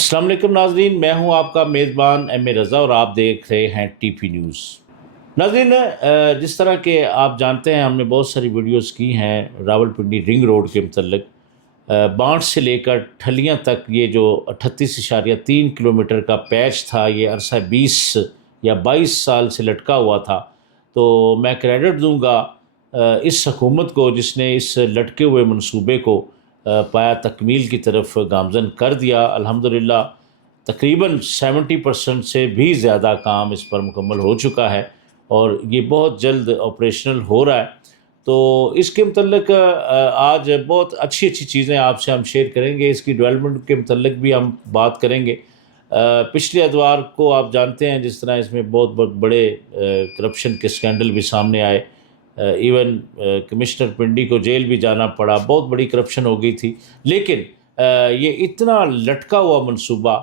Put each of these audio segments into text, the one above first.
السلام علیکم ناظرین، میں ہوں آپ کا میزبان ایم اے رضا اور آپ دیکھ رہے ہیں ٹی پی نیوز۔ ناظرین، جس طرح کہ آپ جانتے ہیں ہم نے بہت ساری ویڈیوز کی ہیں راولپنڈی رنگ روڈ کے متعلق۔ بانٹ سے لے کر ٹھلیاں تک یہ جو 38.3 کلومیٹر کا پیچ تھا، یہ عرصہ 20 یا 22 سال سے لٹکا ہوا تھا۔ تو میں کریڈٹ دوں گا اس حکومت کو جس نے اس لٹکے ہوئے منصوبے کو پایا تکمیل کی طرف گامزن کر دیا۔ الحمدللہ تقریباً 70% سے بھی زیادہ کام اس پر مکمل ہو چکا ہے اور یہ بہت جلد آپریشنل ہو رہا ہے۔ تو اس کے متعلق آج بہت اچھی چیزیں آپ سے ہم شیئر کریں گے۔ اس کی ڈیولپمنٹ کے متعلق بھی ہم بات کریں گے۔ پچھلے ادوار کو آپ جانتے ہیں جس طرح اس میں بہت بہت بڑے کرپشن کے اسکینڈل بھی سامنے آئے، ایون کمشنر پنڈی کو جیل بھی جانا پڑا، بہت بڑی کرپشن ہو گئی تھی۔ لیکن یہ اتنا لٹکا ہوا منصوبہ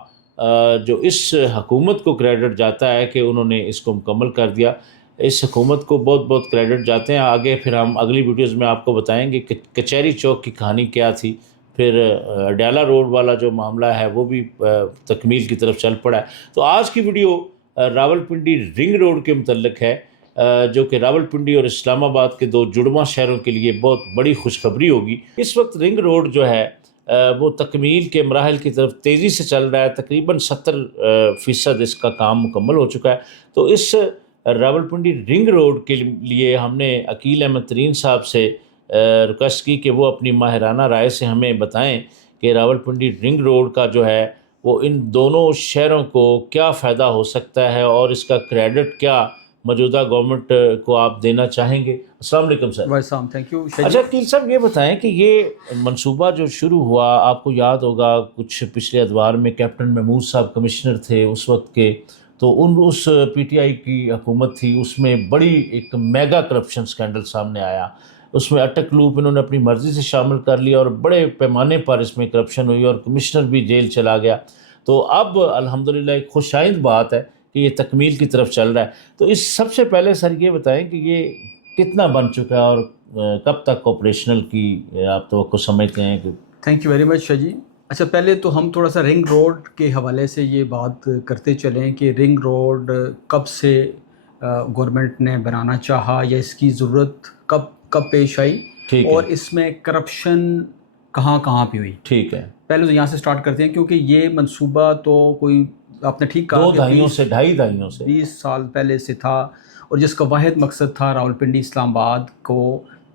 جو اس حکومت کو کریڈٹ جاتا ہے کہ انہوں نے اس کو مکمل کر دیا، اس حکومت کو بہت بہت کریڈٹ جاتے ہیں۔ آگے پھر ہم اگلی ویڈیوز میں آپ کو بتائیں گے کہ کچہری چوک کی کہانی کیا تھی، پھر اڈیالہ روڈ والا جو معاملہ ہے وہ بھی تکمیل کی طرف چل پڑا ہے۔ تو آج کی ویڈیو راولپنڈی رنگ روڈ کے متعلق ہے، جو کہ راولپنڈی اور اسلام آباد کے دو جڑواں شہروں کے لیے بہت بڑی خوشخبری ہوگی۔ اس وقت رنگ روڈ جو ہے وہ تکمیل کے مراحل کی طرف تیزی سے چل رہا ہے، تقریباً 70% اس کا کام مکمل ہو چکا ہے۔ تو اس راولپنڈی رنگ روڈ کے لیے ہم نے عقیل احمد ترین صاحب سے ریکویسٹ کی کہ وہ اپنی ماہرانہ رائے سے ہمیں بتائیں کہ راولپنڈی رنگ روڈ کا جو ہے وہ ان دونوں شہروں کو کیا فائدہ ہو سکتا ہے اور اس کا کریڈٹ کیا موجودہ گورنمنٹ کو آپ دینا چاہیں گے۔ السلام علیکم سر۔ وعلیکم تھینک یو۔ اچھا عقیل صاحب، یہ بتائیں کہ یہ منصوبہ جو شروع ہوا، آپ کو یاد ہوگا کچھ پچھلے ادوار میں کیپٹن محمود صاحب کمشنر تھے اس وقت کے، تو اس پی ٹی آئی کی حکومت تھی، اس میں بڑی ایک میگا کرپشن سکینڈل سامنے آیا۔ اس میں اٹک لوپ انہوں نے اپنی مرضی سے شامل کر لیا اور بڑے پیمانے پر اس میں کرپشن ہوئی اور کمشنر بھی جیل چلا گیا۔ تو اب الحمدللہ ایک خوش آئند بات ہے کہ یہ تکمیل کی طرف چل رہا ہے۔ تو اس سب سے پہلے سر یہ بتائیں کہ یہ کتنا بن چکا ہے اور کب تک آپریشنل کی آپ توقع سمجھتے ہیں کہ؟ تھینک یو ویری مچ شاہ جی۔ اچھا، پہلے تو ہم تھوڑا سا رنگ روڈ کے حوالے سے یہ بات کرتے چلیں کہ رنگ روڈ کب سے گورنمنٹ نے بنانا چاہا یا اس کی ضرورت کب پیش آئی اور اس میں کرپشن کہاں پہ ہوئی۔ ٹھیک ہے، پہلے تو یہاں سے سٹارٹ کرتے ہیں کیونکہ یہ منصوبہ تو کوئی آپ نے ٹھیک کہا 2.5 دہائیوں سے 20 سال پہلے سے تھا، اور جس کا واحد مقصد تھا راولپنڈی اسلام آباد کو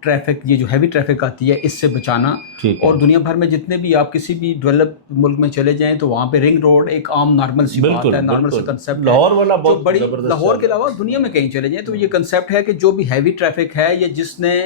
ٹریفک، یہ جو ہیوی ٹریفک آتی ہے اس سے بچانا۔ اور دنیا بھر میں جتنے بھی آپ کسی بھی ڈیولپ ملک میں چلے جائیں تو وہاں پہ رنگ روڈ ایک عام نارمل سی بات ہے، نارمل سی کنسیپٹ ہے۔ لاہور والا جو بہت بڑی زبردست، لاہور کے علاوہ دنیا میں کہیں چلے جائیں تو یہ کنسیپٹ ہے کہ جو بھی ہیوی ٹریفک ہے یا جس نے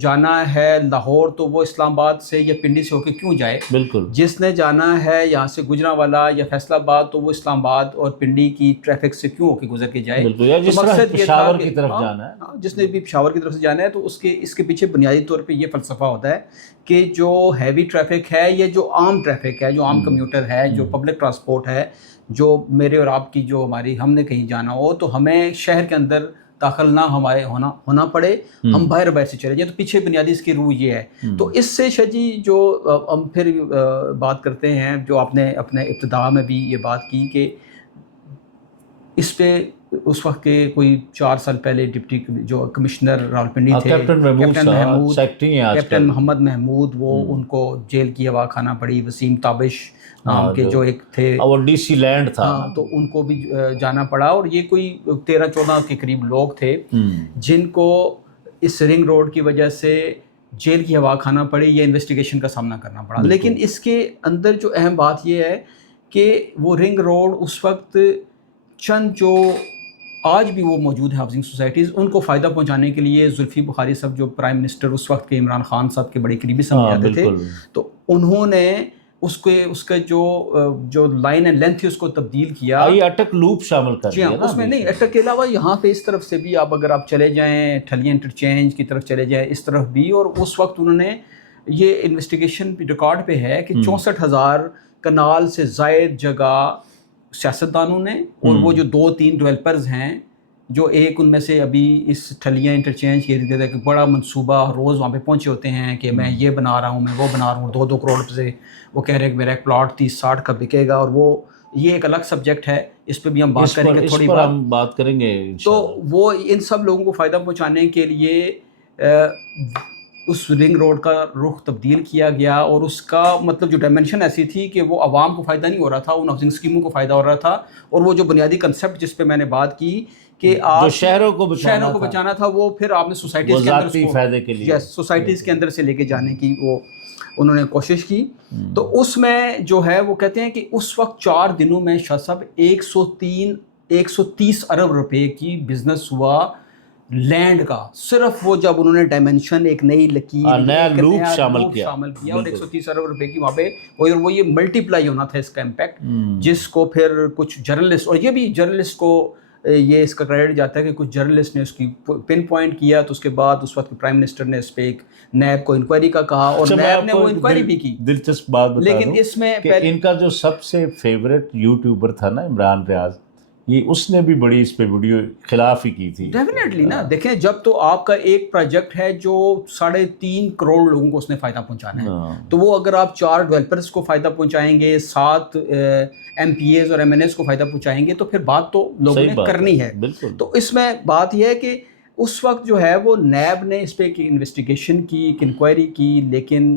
جانا ہے لاہور تو وہ اسلام آباد سے یا پنڈی سے ہو کے کیوں جائے، بالکل، جس نے جانا ہے یہاں سے گجرانوالہ یا فیصل آباد تو وہ اسلام آباد اور پنڈی کی ٹریفک سے کیوں ہو کے گزر کے جائے۔ بالکل، یا جس طرح پشاور کی طرف جانا ہے، جس نے بھی پشاور کی طرف سے جانا ہے تو اس کے پیچھے بنیادی طور پہ یہ فلسفہ ہوتا ہے کہ جو ہیوی ٹریفک ہے یا جو عام ٹریفک ہے، جو عام کمیوٹر ہے، جو پبلک ٹرانسپورٹ ہے، جو میرے اور آپ کی جو ہم نے کہیں جانا ہو تو ہمیں شہر کے اندر داخل نہ ہمارے ہونا پڑے، ہم باہر سے چلے جائیں۔ تو پیچھے بنیادی اس کی روح یہ ہے۔ تو اس سے شاہ جی جو ہم پھر بات کرتے ہیں، جو آپ نے اپنے ابتدا میں بھی یہ بات کی کہ اس پہ اس وقت کے کوئی 4 سال پہلے ڈپٹی جو کمشنر راولپنڈی تھے کیپٹن محمد محمود، وہ ان کو جیل کی ہوا کھانا پڑی۔ وسیم تابش نام کے جو ایک تھے، اور ڈی سی لینڈ تھا، تو ان کو بھی جانا پڑا۔ اور یہ کوئی 13-14 کے قریب لوگ تھے جن کو اس رنگ روڈ کی وجہ سے جیل کی ہوا کھانا پڑی یا انویسٹیگیشن کا سامنا کرنا پڑا۔ لیکن اس کے اندر جو اہم بات یہ ہے کہ وہ رنگ روڈ اس وقت چند جو آج بھی وہ موجود ہیں ہاؤسنگ سوسائٹیز، ان کو فائدہ پہنچانے کے لیے زلفی بخاری صاحب جو پرائم منسٹر اس وقت کے عمران خان صاحب کے بڑے قریبی سمجھے جاتے تھے، تو انہوں نے اس کا جو لائن اینڈ لینتھ تھی اس کو تبدیل کیا، اٹک لوپ شامل کر دیا۔ اس میں نہیں، اٹک کے علاوہ یہاں پہ اس طرف سے بھی اگر آپ چلے جائیں ٹھلیاں انٹرچینج کی طرف چلے جائیں اس طرف بھی، اور اس وقت انہوں نے یہ انویسٹیگیشن ریکارڈ پہ ہے کہ 64,000 کنال سے زائد جگہ سیاستدانوں نے اور وہ جو 2-3 ڈیولپرز ہیں جو ایک ان میں سے ابھی اس ٹھلیاں انٹرچینج کے ارد گرد بڑا منصوبہ روز وہاں پہ پہنچے ہوتے ہیں کہ میں یہ بنا رہا ہوں، میں وہ بنا رہا ہوں، 2-2 کروڑ سے وہ کہہ رہے ہیں کہ میرا ایک پلاٹ 30-60 کا بکے گا، اور وہ یہ ایک الگ سبجیکٹ ہے، اس پہ بھی ہم بات کریں گے تھوڑی بات ہم بات کریں گے تو وہ ان سب لوگوں کو فائدہ پہنچانے کے لیے اس رنگ روڈ کا رخ تبدیل کیا گیا، اور اس کا مطلب جو ڈائمنشن ایسی تھی کہ وہ عوام کو فائدہ نہیں ہو رہا تھا، ان ہاؤسنگ اسکیموں کو فائدہ ہو رہا تھا، اور وہ جو بنیادی کنسیپٹ جس پہ میں نے بات کی کہ آپ شہروں کو بچانا تھا، وہ پھر آپ نے سوسائٹیز کے اندر فائدے کے لیے سوسائٹیز کے اندر سے لے کے جانے کی وہ انہوں نے کوشش کی۔ تو اس میں جو ہے وہ کہتے ہیں کہ اس وقت 4 دنوں میں شاہ صاحب 130 ارب روپے کی بزنس ہوا لینڈ کا، صرف وہ جب انہوں نے ڈائمنشن ایک نئی لکیر نیا لوپ شامل کیا اور 130 ارب روپے کی وہاں پہ وہ یہ ملٹی پلائی ہونا تھا اس کا امپیکٹ، جس کو پھر کچھ جرنلسٹ، اور یہ بھی جرنلسٹ کو یہ اس کا کریڈٹ جاتا ہے کہ کچھ جرنلسٹ نے اس کی پن پوائنٹ کیا، تو اس کے بعد اس وقت پرائم منسٹر نے اس پہ ایک نیب کو انکوائری کا کہا، اور نیب نے وہ انکوائری بھی کی۔ دلچسپ بات بتا دوں، لیکن اس میں ان کا جو سب سے فیوریٹ یوٹیوبر تھا نا عمران ریاض، یہ اس نے بھی بڑی اس پہ ویڈیو خلاف ہی کی تھی۔ ڈیفینیٹلی نا، دیکھیں جب تو آپ کا ایک پروجیکٹ ہے جو 3.5 کروڑ لوگوں کو اس نے فائدہ پہنچانا ہے، تو وہ اگر آپ 4 ڈیولپرز کو فائدہ پہنچائیں گے، 7 ایم پی ایز اور ایم این ایز کو فائدہ پہنچائیں گے، تو پھر بات تو لوگوں نے کرنی ہے۔ تو اس میں بات یہ ہے کہ اس وقت جو ہے وہ نیب نے اس پہ ایک انویسٹیگیشن کی، ایک انکوائری کی، لیکن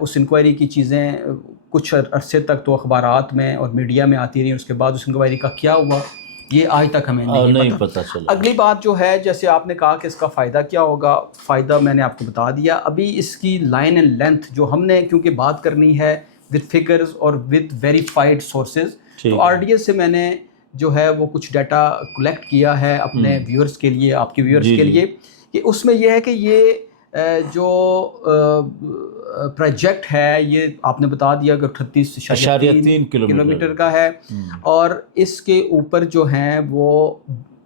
اس انکوائری کی چیزیں کچھ عرصے تک تو اخبارات میں اور میڈیا میں آتی رہی، اس کے بعد اس انکوائری کا کیا ہوا یہ آج تک ہمیں نہیں پتہ چلا۔ اگلی بات جو ہے، جیسے آپ نے کہا کہ اس کا فائدہ کیا ہوگا، فائدہ میں نے آپ کو بتا دیا۔ ابھی اس کی لائن اینڈ لینتھ جو ہم نے کیونکہ بات کرنی ہے ود فگرز اور ود ویریفائڈ سورسز، تو آر ڈی ایس سے میں نے جو ہے وہ کچھ ڈیٹا کلیکٹ کیا ہے اپنے ویورز کے لیے، آپ کے ویورز کے لیے، کہ اس میں یہ ہے کہ یہ جو پروجیکٹ ہے یہ آپ نے بتا دیا کہ 38.3 کلومیٹر کا ہے، اور اس کے اوپر جو ہیں وہ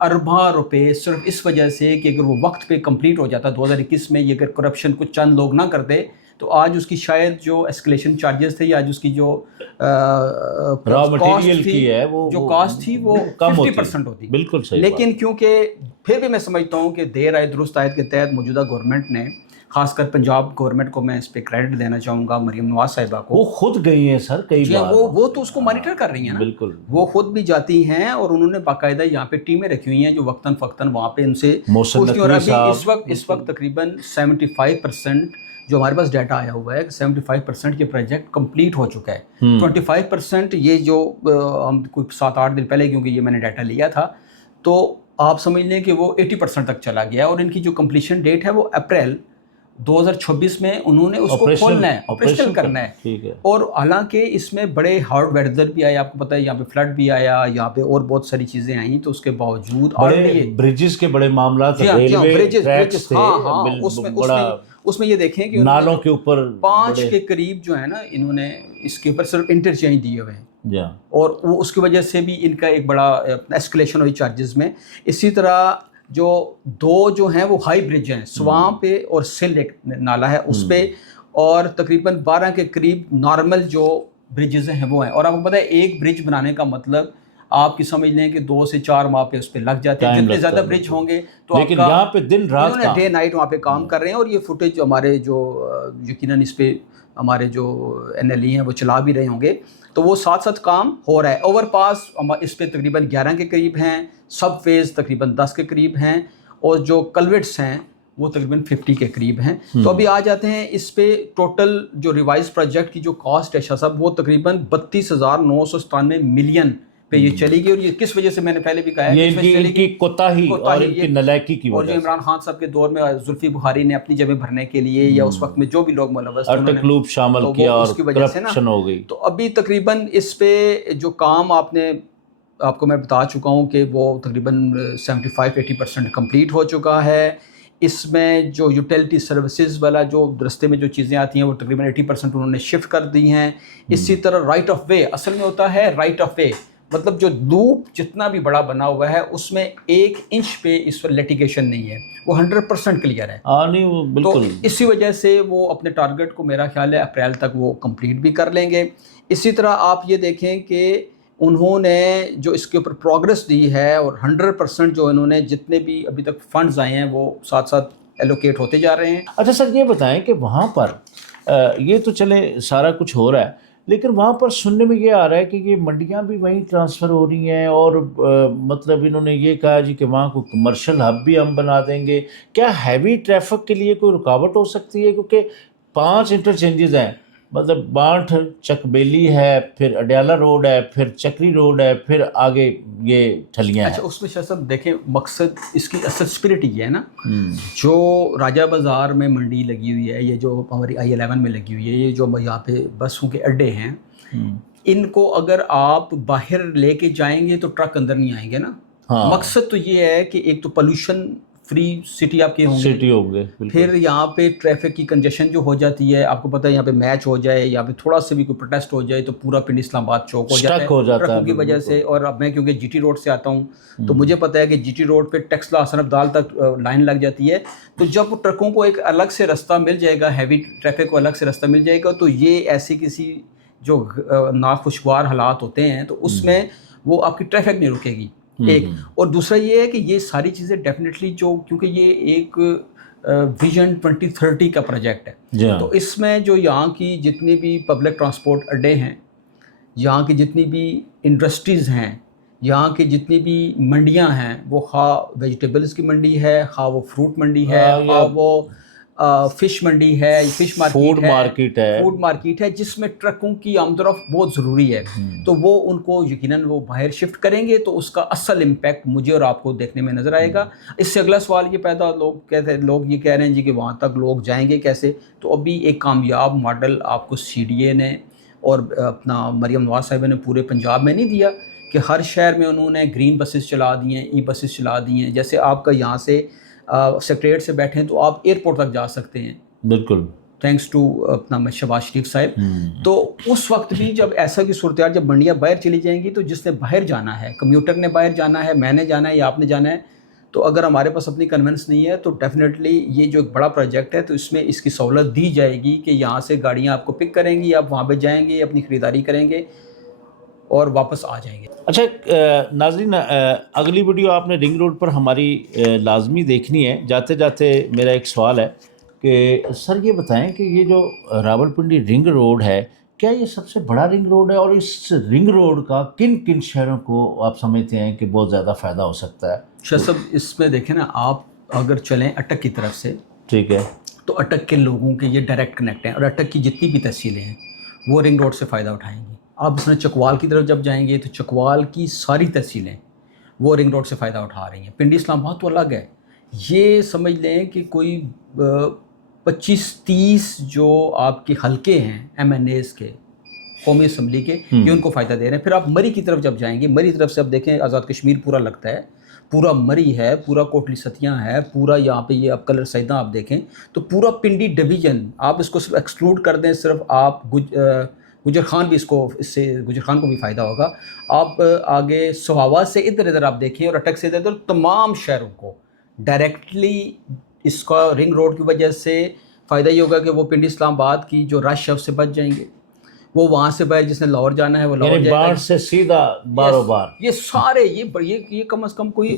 ارباں روپے صرف اس وجہ سے کہ اگر وہ وقت پہ کمپلیٹ ہو جاتا 2021 میں، یہ اگر کرپشن کچھ چند لوگ نہ کرتے تو آج اس کی شاید جو ایسکلیشن چارجز تھے، آج اس کی جو را مٹیریل کی ہے جو کاسٹ تھی وہ 50% ہوتی۔ بالکل صحیح۔ لیکن کیونکہ پھر بھی میں سمجھتا ہوں کہ دیر آئے درست آیت کے تحت موجودہ گورنمنٹ نے، خاص کر پنجاب گورنمنٹ کو میں اس پہ کریڈٹ دینا چاہوں گا، مریم نواز صاحبہ کو، وہ خود گئی ہیں سر کئی بار، وہ تو اس کو مانیٹر کر رہی ہیں نا، بالکل وہ خود بھی جاتی ہیں، اور انہوں نے باقاعدہ یہاں پہ ٹیمیں رکھی ہوئی ہیں جو وقتاً فوقتاً وہاں پہ ان سے پوچھتی ہیں، اور ابھی اس وقت تقریباً 75% جو ہمارے پاس ڈیٹا آیا ہوا ہے کہ 75% یہ پروجیکٹ کمپلیٹ ہو چکا ہے۔ 25% یہ جو ہم کوئی 7-8 دن پہلے، کیونکہ یہ میں نے ڈیٹا لیا تھا، تو آپ سمجھ لیں کہ وہ 80% تک چلا گیا، اور ان کی جو کمپلیشن ڈیٹ ہے وہ اپریل 2026 میں انہوں نے اس کو کھولنا ہے، آپریشنل کرنا ہے۔ اور حالانکہ اس میں بڑے ہارڈ ویدر بھی آیا، آپ کو پتہ ہے یہاں پہ فلڈ بھی آیا، یہاں پہ اور بہت ساری چیزیں آئیں، تو اس کے باوجود بریجز کے بڑے معاملات، اس میں یہ دیکھیں کہ نالوں کے اوپر 5 کے قریب جو ہے نا انہوں نے اس کے اوپر صرف انٹرچینج دیے ہوئے ہیں، اور وہ اس کی وجہ سے بھی ان کا ایک بڑا ایسکلیشن ہوئی چارجز میں۔ اسی طرح جو 2 جو ہیں وہ ہائی برج ہیں، سواں پہ اور سل ایک نالہ ہے اس پہ، اور تقریباً 12 کے قریب نارمل جو برجز ہیں وہ ہیں، اور آپ کو پتہ ہے ایک برج بنانے کا مطلب آپ کی سمجھ لیں کہ 2 سے 4 ماہ پہ اس پہ لگ جاتے ہیں، جتنے زیادہ برج ہوں گے تو لیکن یہاں پہ دن رات ڈے نائٹ وہاں پہ کام کر رہے ہیں، اور یہ فوٹیج ہمارے جو یقیناً اس پہ ہمارے جو این ایل ای ہیں وہ چلا بھی رہے ہوں گے، تو وہ ساتھ ساتھ کام ہو رہا ہے۔ اوور پاس اس پہ تقریباً 11 کے قریب ہیں، سب فیز تقریباً 10 کے قریب ہیں، اور جو کلوٹس ہیں وہ تقریباً 50 کے قریب ہیں۔ تو ابھی آ جاتے ہیں اس پہ ٹوٹل جو ریوائز پروجیکٹ کی جو کاسٹ ہے شاہ صاحب، وہ تقریباً 32,997 ملین پہ یہ چلی گئی، اور یہ کس وجہ سے میں نے پہلے بھی کہا ہے کہ ان کی کوتاہی اور ان کی نالائکی کی وجہ سے، اور جو عمران خان صاحب کے دور میں زلفی بخاری نے اپنی جگہ بھرنے کے لیے، یا اس وقت میں جو بھی لوگ ملوث تھے انہوں نے شامل کیا، اور کرپشن ہو گئی۔ تو ابھی تقریباً اس پہ جو کام آپ کو میں بتا چکا ہوں کہ وہ تقریباً 75-80% کمپلیٹ ہو چکا ہے۔ اس میں جو یوٹیلیٹی سروسز والا جو رستے میں جو چیزیں آتی ہیں وہ تقریباً 80% انہوں نے شفٹ کر دی ہیں۔ اسی طرح رائٹ آف وے، اصل میں ہوتا ہے رائٹ آف وے، مطلب جو لوپ جتنا بھی بڑا بنا ہوا ہے اس میں 1 انچ پہ اس پر لیٹیگیشن نہیں ہے، وہ 100% کلیئر ہے۔ تو اسی وجہ سے وہ اپنے ٹارگٹ کو میرا خیال ہے اپریل تک وہ کمپلیٹ بھی کر لیں گے۔ اسی طرح آپ یہ دیکھیں کہ انہوں نے جو اس کے اوپر پروگرس دی ہے اور 100% جو انہوں نے جتنے بھی ابھی تک فنڈز آئے ہیں وہ ساتھ ساتھ ایلوکیٹ ہوتے جا رہے ہیں۔ اچھا سر یہ بتائیں کہ وہاں پر یہ تو چلے سارا کچھ ہو رہا ہے، لیکن وہاں پر سننے میں یہ آ رہا ہے کہ یہ منڈیاں بھی وہیں ٹرانسفر ہو رہی ہیں، اور مطلب انہوں نے یہ کہا جی کہ وہاں کو کمرشل ہب بھی ہم بنا دیں گے۔ کیا ہیوی ٹریفک کے لیے کوئی رکاوٹ ہو سکتی ہے؟ کیونکہ 5 انٹرچینجز ہیں، مطلب بانٹھ چک بیلی ہے، پھر اڈیالہ روڈ ہے، پھر چکری روڈ ہے، پھر آگے یہ ٹھلیاں ہیں۔ اچھا اس میں شاہ صاحب دیکھیں مقصد اس کی اصل اسپرٹ یہ ہے نا، جو راجہ بازار میں منڈی لگی ہوئی ہے، یہ جو ہماری I11 میں لگی ہوئی ہے، یہ جو یہاں پہ بسوں کے اڈے ہیں، ان کو اگر آپ باہر لے کے جائیں گے تو ٹرک اندر نہیں آئیں گے نا۔ مقصد تو یہ ہے کہ ایک تو پولوشن فری سٹی آپ کے ہوں گے، سٹی ہو گئے، پھر یہاں پہ ٹریفک کی کنجیشن جو ہو جاتی ہے، آپ کو پتہ ہے یہاں پہ میچ ہو جائے یا پھر تھوڑا سا بھی کوئی پروٹیسٹ ہو جائے تو پورا پنڈی اسلام آباد چوک ہو جاتا ہے ٹرکوں کی وجہ سے۔ اور اب میں کیونکہ GT روڈ سے آتا ہوں تو مجھے پتہ ہے کہ GT روڈ پہ ٹیکسلا حسن عبدال تک لائن لگ جاتی ہے، تو جب ٹرکوں کو ایک الگ سے رستہ مل جائے گا، ہیوی ٹریفک کو الگ سے رستہ مل جائے گا، تو یہ ایسی کسی جو ناخوشگوار حالات ہوتے ہیں تو اس میں وہ آپ کی ٹریفک نہیں رکے گی ایک۔ اور دوسرا یہ ہے کہ یہ ساری چیزیں ڈیفینیٹلی جو کیونکہ یہ ایک ویژن 2030 کا پروجیکٹ ہے، تو اس میں جو یہاں کی جتنی بھی پبلک ٹرانسپورٹ اڈے ہیں، یہاں کی جتنی بھی انڈسٹریز ہیں، یہاں کی جتنی بھی منڈیاں ہیں، وہ خواہ ویجیٹیبلز کی منڈی ہے، خواہ وہ فروٹ منڈی ہے، خواہ وہ فش منڈی ہے، فش مارکیٹ ہے، فوڈ مارکیٹ ہے، جس میں ٹرکوں کی آمد و رفت بہت ضروری ہے، تو وہ ان کو یقیناً وہ باہر شفٹ کریں گے تو اس کا اصل امپیکٹ مجھے اور آپ کو دیکھنے میں نظر آئے گا۔ اس سے اگلا سوال یہ پیدا لوگ یہ کہہ رہے ہیں جی کہ وہاں تک لوگ جائیں گے کیسے؟ تو ابھی ایک کامیاب ماڈل آپ کو CDA نے اور اپنا مریم نواز صاحبہ نے پورے پنجاب میں نہیں دیا کہ ہر شہر میں انہوں نے گرین بسز چلا دی ہیں، ای بسز چلا دی ہیں، جیسے آپ کا یہاں سے سیکریٹریٹ سے بیٹھیں تو آپ ایئرپورٹ تک جا سکتے ہیں، بالکل تھینکس ٹو اپنا شہباز شریف صاحب۔ تو اس وقت بھی جب ایسا کی صورتحال، جب منڈیاں باہر چلی جائیں گی تو جس نے باہر جانا ہے، کمیوٹر نے باہر جانا ہے، میں نے جانا ہے یا آپ نے جانا ہے، تو اگر ہمارے پاس اپنی کنوینس نہیں ہے تو ڈیفینیٹلی یہ جو ایک بڑا پروجیکٹ ہے تو اس میں اس کی سہولت دی جائے گی کہ یہاں سے گاڑیاں آپ کو پک کریں گی، آپ وہاں پہ جائیں گے، اپنی خریداری کریں گے اور واپس آ جائیں گے۔ اچھا ناظرین، اگلی ویڈیو آپ نے رنگ روڈ پر ہماری لازمی دیکھنی ہے۔ جاتے جاتے میرا ایک سوال ہے کہ سر یہ بتائیں کہ یہ جو راولپنڈی رنگ روڈ ہے، کیا یہ سب سے بڑا رنگ روڈ ہے، اور اس رنگ روڈ کا کن کن شہروں کو آپ سمجھتے ہیں کہ بہت زیادہ فائدہ ہو سکتا ہے؟ شاہ صاحب اس میں دیکھیں نا، آپ اگر چلیں اٹک کی طرف سے، ٹھیک ہے، تو اٹک کے لوگوں کے یہ ڈائریکٹ کنیکٹ ہیں، اور اٹک کی جتنی بھی تحصیلیں ہیں وہ رنگ روڈ سے فائدہ اٹھائیں گی۔ آپ اس میں چکوال کی طرف جب جائیں گے تو چکوال کی ساری تحصیلیں وہ رنگ روڈ سے فائدہ اٹھا رہی ہیں۔ پنڈی اسلام آباد تو الگ ہے، یہ سمجھ لیں کہ کوئی 25-30 جو آپ کے حلقے ہیں MNAs کے، قومی اسمبلی کے، یہ ان کو فائدہ دے رہے ہیں۔ پھر آپ مری کی طرف جب جائیں گے، مری طرف سے اب دیکھیں آزاد کشمیر پورا لگتا ہے، پورا مری ہے، پورا کوٹلی ستیاں ہے، پورا یہاں پہ یہ اب کلر سیداں آپ دیکھیں تو پورا پنڈی ڈویژن، آپ اس کو صرف ایکسکلوڈ کر دیں، صرف آپ گجر خان بھی اس سے گجر خان کو بھی فائدہ ہوگا۔ آپ آگے سہاوا سے ادھر آپ دیکھیں اور اٹک سے ادھر، تمام شہروں کو ڈائریکٹلی اس کا رنگ روڈ کی وجہ سے فائدہ یہ ہوگا کہ وہ پنڈی اسلام آباد کی جو رش ہے اس سے بچ جائیں گے، وہ وہاں سے باہر جس نے لاہور جانا ہے وہ لاہور جائے گا، باہر سے سیدھا بارو بار یہ سارے یہ کم از کم کوئی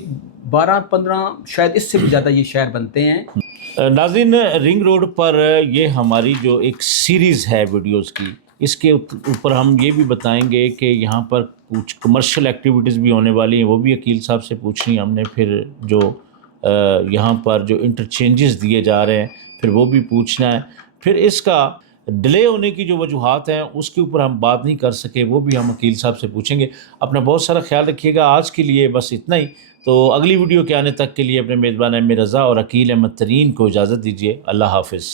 12-15 شاید اس سے بھی زیادہ یہ شہر بنتے ہیں۔ ناظرین، رنگ روڈ پر یہ ہماری جو ایک سیریز ہے ویڈیوز کی، اس کے اوپر ہم یہ بھی بتائیں گے کہ یہاں پر کچھ کمرشل ایکٹیویٹیز بھی ہونے والی ہیں، وہ بھی عقیل صاحب سے پوچھنی ہم نے، پھر جو یہاں پر جو انٹرچینجز دیے جا رہے ہیں پھر وہ بھی پوچھنا ہے، پھر اس کا ڈیلے ہونے کی جو وجوہات ہیں اس کے اوپر ہم بات نہیں کر سکے، وہ بھی ہم عقیل صاحب سے پوچھیں گے۔ اپنا بہت سارا خیال رکھیے گا، آج کے لیے بس اتنا ہی۔ تو اگلی ویڈیو کے آنے تک کے لیے اپنے میزبان ایم رضا اور عقیل احمد ترین کو اجازت دیجیے۔ اللہ حافظ۔